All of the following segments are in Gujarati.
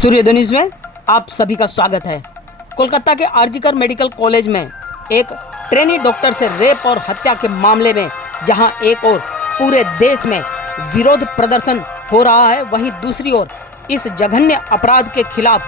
सूर्योदय न्यूज़ में आप सभी का स्वागत है। कोलकाता के आरजीकर मेडिकल कॉलेज में एक ट्रेनी डॉक्टर से रेप और हत्या के मामले में जहां एक ओर पूरे देश में विरोध प्रदर्शन हो रहा है, वहीं दूसरी ओर इस जघन्य अपराध के खिलाफ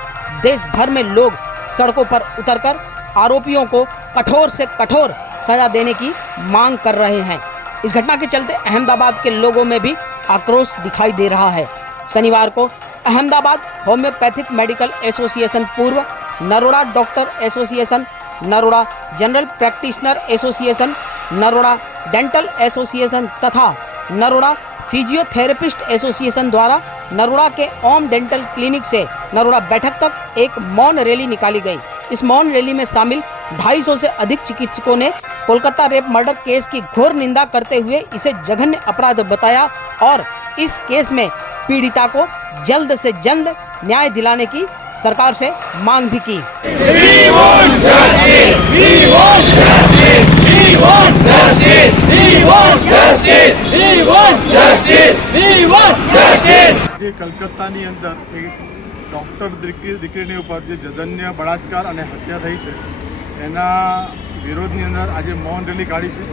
देश भर में लोग सड़कों पर उतरकर आरोपियों को कठोर से कठोर सजा देने की मांग कर रहे हैं। इस घटना के चलते अहमदाबाद के लोगों में भी आक्रोश दिखाई दे रहा है। शनिवार को अहमदाबाद होम्योपैथिक मेडिकल एसोसिएशन पूर्व, Naroda doctor association, Naroda general practitioner association, Naroda dental association तथा नरोड़ा फिजियोथेरेपिस्ट एसोसिएशन द्वारा नरोड़ा के ओम डेंटल क्लिनिक से नरोड़ा बैठक तक एक मौन रैली निकाली गई। इस मौन रैली में शामिल 250 से अधिक चिकित्सकों ने कोलकाता रेप मर्डर केस की घोर निंदा करते हुए इसे जघन्य अपराध बताया और इस केस में पीड़िता को जल्द से जल्द न्याय दिलाने की सरकार से मांग भी की। कलकत्तानी अंदर एक डॉक्टर દીકરીની ઉપર જે જઘન્ય બળાત્કાર અને હત્યા થઈ છે એના વિરોધની અંદર આજે મૌન રેલી કાઢી છે।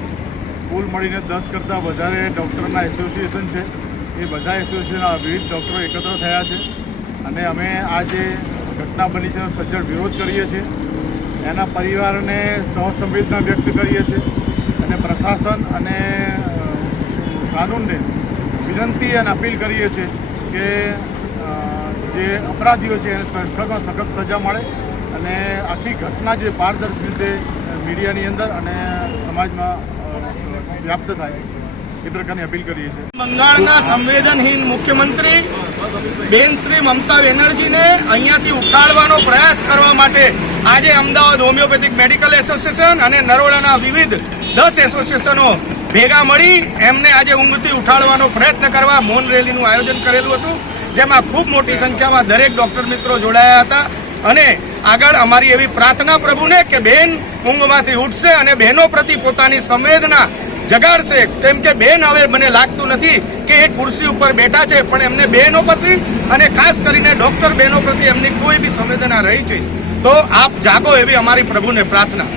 કુલ મળીને 10 કરતાં વધારે ડૉક્ટરના એસોસિએશન છે, એ બધા એસોસિએશનના વિવિધ ડૉક્ટરો એકત્ર થયા છે અને અમે આ જે ઘટના બની છે સજ્જડ વિરોધ કરીએ છીએ। એના પરિવારને સહસંવેદના વ્યક્ત કરીએ છીએ અને પ્રશાસન અને કાનૂનને વિનંતી અને અપીલ કરીએ છીએ કે જે અપરાધીઓ છે એને સખતમાં સખત સજા મળે અને આખી ઘટના જે પારદર્શક રીતે મીડિયાની અંદર અને સમાજમાં વ્યાપ્ત થાય એ પ્રકારની અપીલ કરીએ છીએ। બંગાળના સંવેદનહીન મુખ્યમંત્રી બેન શ્રી મમતા બેનર્જીને અહીંયાથી ઉખાડવાનો પ્રયાસ કરવા માટે આજે અમદાવાદ હોમિયોપેથિક મેડિકલ એસોસિએશન અને નરોડાના વિવિધ 10 એસોસિએશનો ભેગા મળી એમને આજે ઊંઘથી ઉઠાડવાનો પ્રયત્ન કરવા મૌન રેલીનું આયોજન કરેલું હતું, જેમાં ખૂબ મોટી સંખ્યામાં દરેક ડૉક્ટર મિત્રો જોડાયા હતા અને આગળ અમારી એવી પ્રાર્થના પ્રભુને કે બેન ઊંઘમાંથી ઉઠશે અને બહેનો પ્રતિ પોતાની સંવેદના જગાડશે, કેમ કે બેન હવે મને લાગતું નથી કે એ ખુરશી ઉપર બેઠા છે, પણ એમને બહેનો પ્રતિ અને ખાસ કરીને ડૉક્ટર બહેનો પ્રતિ એમની કોઈ બી સંવેદના રહી છે। તો આપ જાગો એવી અમારી પ્રભુને પ્રાર્થના।